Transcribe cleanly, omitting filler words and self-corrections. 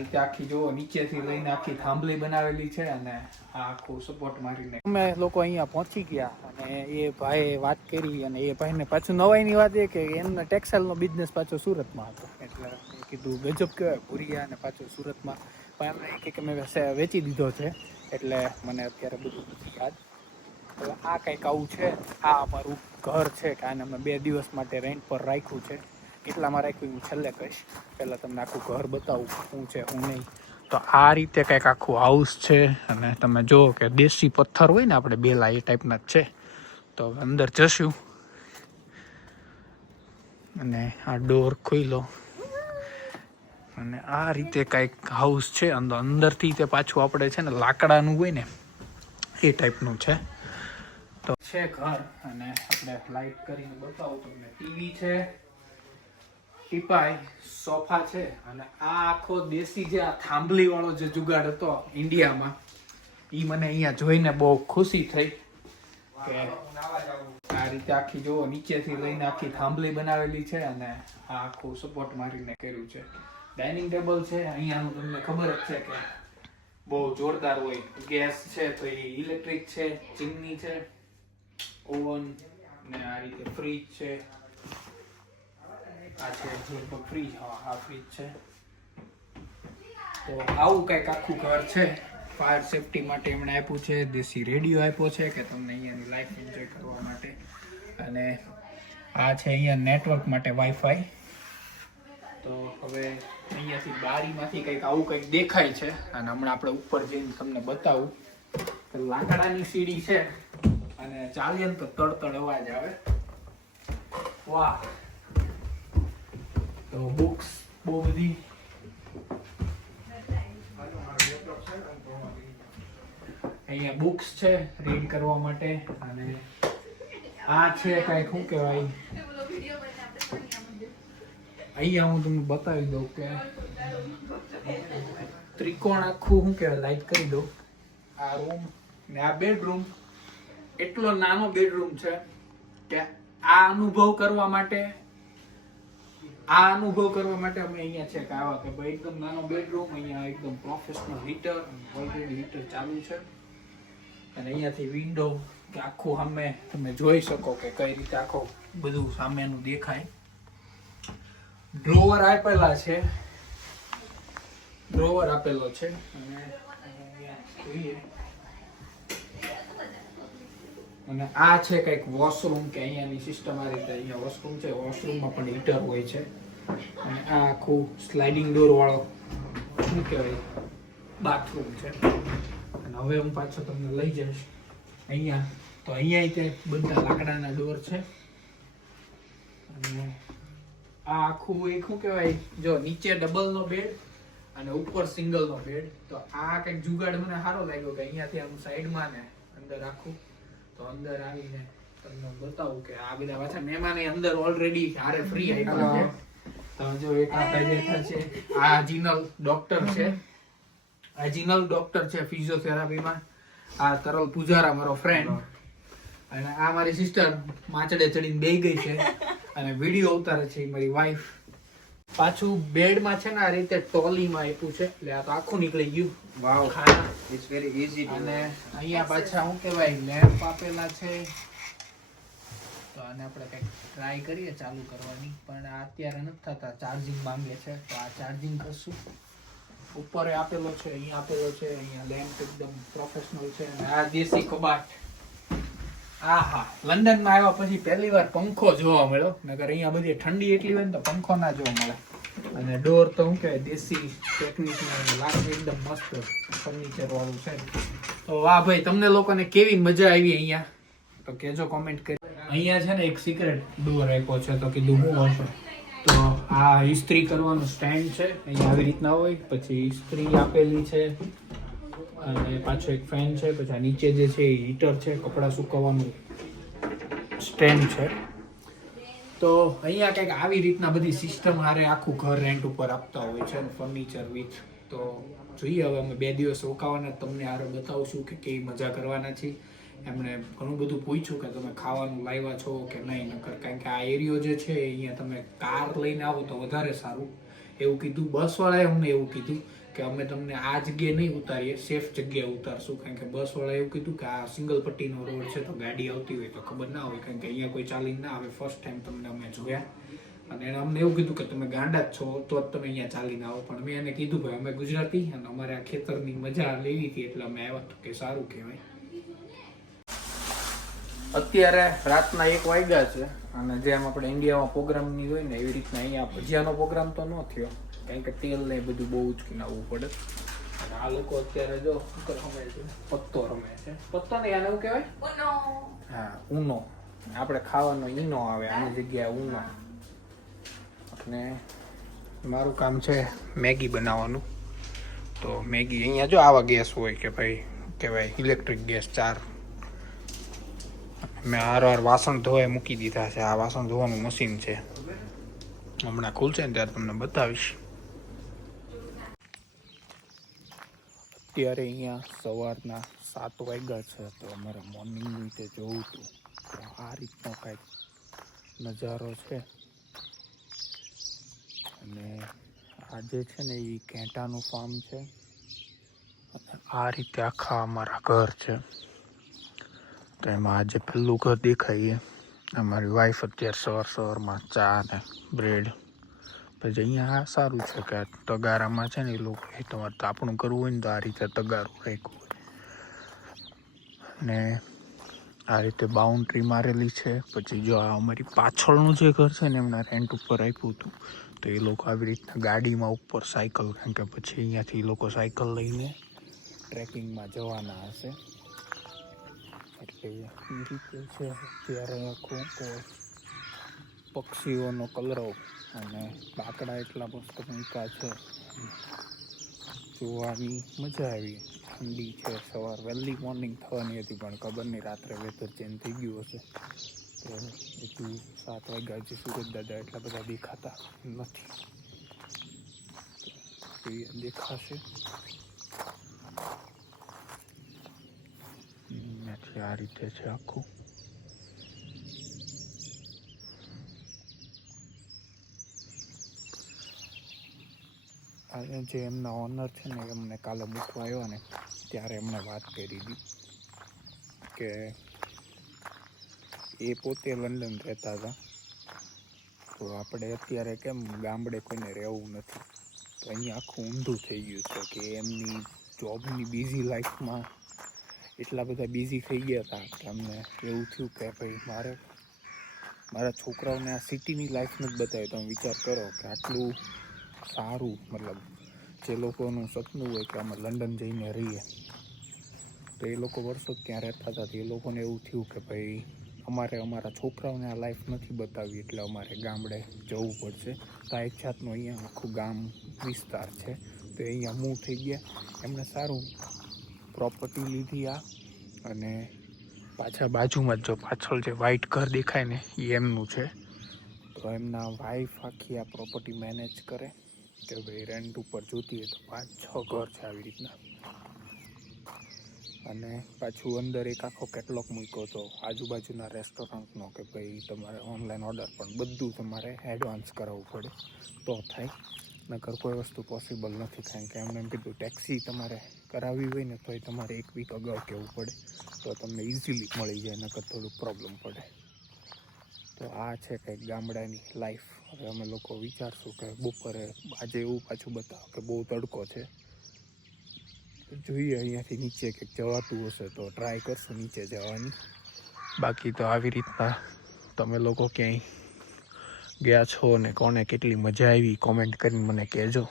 રીતે આખી જો નીચેથી લઈને આખી થાંભલી બનાવેલી છે અને આ આખું સપોર્ટ મારીને અમે લોકો અહીંયા પહોંચી ગયા અને એ ભાઈએ વાત કરી અને એ ભાઈને પાછું નવાઈની વાત એ કે એમનો ટેક્સટાઇલનો બિઝનેસ પાછો સુરતમાં હતો એટલે મેં કીધું ગજબ કહેવાય ભૂરિયા અને પાછો સુરતમાં પણ એમને એ કે મેં વેચી દીધો છે એટલે મને અત્યારે બધું નથી યાદ. તો આ કંઈક આવું છે. આ અમારું ઘર છે કે આને અમે 2 દિવસ માટે રેન્ટ પર રાખ્યું છે. કેટલામાં રાખ્યું હું છેલ્લે કહીશ. પહેલાં તમને આખું ઘર બતાવું શું છે શું નહીં. તો આ રીતે કંઈક આખું હાઉસ છે અને તમે જુઓ કે દેશી પથ્થર હોય ને આપણે બેલા એ ટાઈપના જ છે. તો અંદર જશું અને આ ડોર ખોલ્યો અને આ રીતે કંઈક હાઉસ છે. અંદરથી તે પાછું આપણે છે ને લાકડાનું હોય ને એ ટાઈપનું છે. તો છે ઘર અને આપણે લાઇટ કરીને બતાવું તમને. ટીવી છે, ટીપાઈ, સોફા છે અને આ આખો દેશી જે આ થાંભલી વાળો જે જુગાડ હતો ઇન્ડિયામાં એ મને અહીંયા જોઈને બહુ ખુશી થઈ કે આ રીતે આખી જો નીચેથી લઈને આખી થાંભલી બનાવેલી છે અને આ આખું સપોર્ટ મારીને કર્યું છે. ડાઇનિંગ ટેબલ છે અહીંયાનું તમને ખબર જ છે કે બહુ જોરદાર હોય. ગેસ છે તો એ ઇલેક્ટ્રિક છે, ચીમની છે, ઓવન ને આ રીતે ફ્રીજ છે. આ છે લગભગ ફ્રીજ. હા ફ્રીજ છે. તો આવું કંઈક આખું ઘર છે. ફાયર સેફટી માટે એમણે આપ્યું છે. દેશી રેડિયો આપ્યો છે કે તમને અહીંયાની લાઈફ એન્જોય કરવા માટે. અને આ છે અહીંયા નેટવર્ક માટે વાઈફાઈ. તો હવે અહીંયાથી બારીમાંથી કંઈક આવું કંઈક દેખાય છે અને હમણાં આપણે ઉપર જઈને તમને બતાવું. લાકડાની સીડી છે અને ચાલીએ ને તો તડતડ અવાજ આવે. વાહ. તો બુક્સ બહુ બધી. અહીંયા બુક્સ છે રીડ કરવા માટે અને આ છે કંઈક શું કહેવાય અહીંયા હું તમને બતાવી દઉં કે ત્રિકોણ આખું શું કહેવાય લાઈટ કરી દઉં. આ રૂમ ને આ બેડરૂમ એટલો નાનો બેડરૂમ છે કે આ અનુભવ કરવા માટે અમે અહીંયા છે કે આવા કે ભાઈ એકદમ નાનો બેડરૂમ. અહીંયા એકદમ પ્રોફેશનલ હીટર, ઓલરેડી હીટર ચાલુ છે અને અહીંયાથી વિન્ડો કે આખું સામે તમે જોઈ શકો કે કઈ રીતે આખું બધું સામેનું દેખાય. ડ્રોવર આપેલા છે, ડ્રોવર આપેલો છે અને જોઈએ. અને આ છે કંઈક વોશરૂમ કે અહીંયાની સિસ્ટમ આ રીતે. અહીંયા વોશરૂમ છે, વોશરૂમમાં પણ હીટર હોય છે અને આ આખું સ્લાઇડિંગ ડોર વાળો શું કહેવાય બાથરૂમ છે. અને હવે હું પાછો તમને લઈ જઈશ અહીંયા. તો અહીંયા તે બધા લાકડાના ડોર છે અને આ આખું એક શું કહેવાય જો નીચે ડબલનો બેડ અને ઉપર સિંગલનો બેડ. તો આ કંઈક જુગાડ મને સારો લાગ્યો કે અહીંયાથી આમ સાઈડમાં ને અંદર આખું. તો અંદર આવીને તમને બતાવું કે આ બધા પાછા મહેમાન અંદર ઓલરેડી હારે ફ્રી આપ્યા છે. તો જો એક આ બેઠા છે. આ જીનલ ડોક્ટર છે. આ જીનલ ડોક્ટર છે ફિઝિયોથેરાપીમાં. આ તરલ પૂજારા મારો ફ્રેન્ડ અને આ મારી સિસ્ટર માચડે ચડીને બેહી ગઈ છે અને વિડીયો ઉતારે છે મારી વાઈફ. પાછું બેડમાં છે ને આ રીતે ટોલીમાં આપ્યું છે એટલે આ તો આખું નીકળી ગયું. વાવ, ઇટ્સ વેરી ઈઝી. અને અહીંયા પાછા શું કહેવાય લેમ્પ આપેલા છે. તો આને આપણે કંઈક ટ્રાય કરીએ ચાલુ કરવાની પણ આ અત્યારે નથી થતા, ચાર્જિંગ માંગે છે. તો આ ચાર્જિંગ કરશું. ઉપર આપેલો છે, અહીંયા આપેલો છે. અહીંયા લેમ્પ એકદમ પ્રોફેશનલ છે. અને આ દેશી કબાટ. આહા, લંડનમાં આવ્યા પછી પહેલી વાર પંખો જોવા મળ્યો. નકર અહીંયા બધી ઠંડી એટલી હોય ને તો પંખો ના જોવા મળે. અને ડોર તો શું કહેવાય દેશી ટેકનિકનું લાગે એકદમ મસ્ત ફર્નિચર વાળું છે. તો વાહ ભાઈ, તમને લોકોને કેવી મજા આવી અહીંયા તો કહેજો કોમેન્ટ કરી. અહીંયા છે ને એક સિક્રેટ ડોર આપ્યો છે તો કીધું હું હશે. તો આ ઇસ્ત્રી કરવાનું સ્ટેન્ડ છે. અહીંયા આવી રીતના હોય. પછી ઇસ્ત્રી આપેલી છે અને પાછો એક ફેન છે. પછી આ નીચે જે છે એ હીટર છે, કપડાં સુકવવાનું સ્ટેન્ડ છે. તો અહીંયા કંઈક આવી રીતના બધી સિસ્ટમ હારે આખું ઘર રેન્ટ ઉપર આપતા હોય છે ફર્નિચર વિથ. તો જોઈએ હવે અમે 2 દિવસ રોકાવાના, તમને હારે બતાવશું કે કેવી મજા કરવાના છીએ. એમણે ઘણું બધું પૂછ્યું કે તમે ખાવાનું લાવ્યા છો કે નહીં. નકર કારણ કે આ એરિયો જે છે અહીંયા તમે કાર લઈને આવો તો વધારે સારું એવું કીધું. બસવાળાએ અમને એવું કીધું કે કે અમે તમને આ જગ્યાએ નહીં ઉતારીએ, સેફ જગ્યાએ ઉતારશું. કારણ કે બસવાળા એવું કીધું કે આ સિંગલ પટ્ટીનો રોડ છે, તો ગાડી આવતી હોય તો ખબર ના હોય, કારણ કે અહીંયા કોઈ ચાલીને ના આવે. ફર્સ્ટ ટાઈમ તમને અમે જોયા, અને એને અમને એવું કીધું કે તમે ગાંડા જ છો તો જ તમે અહીંયા ચાલીને આવો. પણ મેં એને કીધું ભાઈ અમે ગુજરાતી અને અમારે આ ખેતરની મજા લેવી હતી એટલે અમે આવ્યા. તો કે સારું કહેવાય. અત્યારે રાતના 1 વાગ્યા છે, અને જેમ આપણે ઇન્ડિયામાં પ્રોગ્રામની હોય ને એવી રીતના અહીંયા ભજીયાનો પ્રોગ્રામ તો ન થયો, કારણ કે તેલ ને બધું બહુ ઉચકીને આવવું પડે. અને આ લોકો અત્યારે જો રમે છે, પત્તો રમે છે. પત્તો ને આને એવું કહેવાય, હા ઊનો. આપણે ખાવાનો ઈનો આવે, આની જગ્યાએ ઊનો. અને મારું કામ છે મેગી બનાવવાનું. તો મેગી અહીંયા જો આવા ગેસ હોય કે ભાઈ કહેવાય ઇલેક્ટ્રિક ગેસ 4. મેં હાર વાસણ ધોવાય મૂકી દીધા છે. આ વાસણ ધોવાનું મશીન છે, હમણાં ખુલશે ને ત્યારે તમને બતાવીશ. અત્યારે અહીંયા સવારના 7 વાગ્યા છે, તો અમારે મોર્નિંગ રીતે જોવું હતું. તો આ રીતનો કાંઈક નજારો છે. અને આ જે છે ને એ ઘેટાનું ફાર્મ છે, અને આ રીતે આખા અમારા ઘર છે. તો એમાં આજે પહેલું ઘર દેખાય અમારી વાઈફ અત્યારે સવારમાં ચા ને બ્રેડ. પછી અહીંયા સારું છે કે તગારામાં છે ને એ લોકો તમારે તો આપણું કરવું હોય ને તો આ રીતે તગારું રાખ્યું હોય. ને આ રીતે બાઉન્ડ્રી મારેલી છે. પછી જો આ અમારી પાછળનું જે ઘર છે ને એમના રેન્ટ ઉપર રાખ્યું હતું. તો એ લોકો આવી રીતના ગાડીમાં ઉપર સાયકલ, કારણ કે પછી અહીંયાથી એ લોકો સાયકલ લઈને ટ્રેકિંગમાં જવાના હશે. એટલે એ રીતે છે અત્યારે આખું પક્ષીઓનો કલરવ, અને લાકડા એટલા મસ્ત મૂકા છે, જોવાની મજા આવી. ઠંડી છે, સવાર વહેલી મોર્નિંગ થવાની હતી પણ ખબર નહીં રાત્રે વેધર ચેન્જ થઈ ગયું હશે. તો હજુ 7 વાગ્યા હજી સુરજ દાદા એટલા બધા દેખાતા નથી. તો એ દેખાશે. ત્યાંથી આ રીતે છે આખું. અને જે એમના ઓનર છે ને એમને કાલે મૂકવા આવ્યો ને ત્યારે એમને વાત કરી હતી કે એ પોતે લંડન રહેતા હતા. તો આપણે અત્યારે કેમ ગામડે કોઈને રહેવું નથી, તો અહીંયા આખું ઊંધું થઈ ગયું છે કે એમની જોબની બિઝી લાઈફમાં એટલા બધા બિઝી થઈ ગયા હતા કે અમને એવું થયું કે ભાઈ મારા છોકરાઓને આ સિટીની લાઈફ નથી બતાવી. તમે વિચાર કરો કે આટલું સારું, મતલબ જે લોકોનું સપનું હોય કે અમે લંડન જઈને રહીએ, તો એ લોકો વર્ષો ત્યાં રહેતા હતા. એ લોકોને એવું થયું કે ભાઈ અમારે અમારા છોકરાઓને આ લાઈફ નથી બતાવી, એટલે અમારે ગામડે જવું પડશે. તો આ એક જાતનું અહીંયા આખું ગામ વિસ્તાર છે. તો અહીંયા મૂવ થઈ ગયા. એમને સારું પ્રોપર્ટી લીધી આ, અને પાછા બાજુમાં જો પાછળ જે વ્હાઈટ ઘર દેખાય ને એ એમનું છે. તો એમના વાઈફ આખી આ પ્રોપર્ટી મેનેજ કરે કે ભાઈ રેન્ટ ઉપર જોતી હોય તો 5-6 ઘર છે આવી રીતના. અને પાછું અંદર એક આખો કેટલોગ મૂક્યો હતો આજુબાજુના રેસ્ટોરન્ટનો કે ભાઈ તમારે ઓનલાઈન ઓર્ડર પણ બધું તમારે એડવાન્સ કરાવવું પડે તો થાય, નકર કોઈ વસ્તુ પોસિબલ નથી. કારણ કે એમને એમ કીધું ટેક્સી તમારે કરાવવી હોય ને તો એ તમારે 1 વીક અગાઉ કહેવું પડે તો તમને ઇઝીલી મળી જાય, નકર થોડુંક પ્રોબ્લેમ પડે. તો આ છે કંઈક ગામડાની લાઈફ. હવે અમે લોકો વિચારશું કે બપોરે આજે એવું પાછું બતાવો કે બહુ તડકો છે, જોઈએ અહીંયાથી નીચે કંઈક જવાતું હશે તો ટ્રાય કરશું નીચે જવાની. બાકી તો આવી રીતના તમે લોકો ક્યાંય ગયા છો ને કોને કેટલી મજા આવી કોમેન્ટ કરીને મને કહેજો.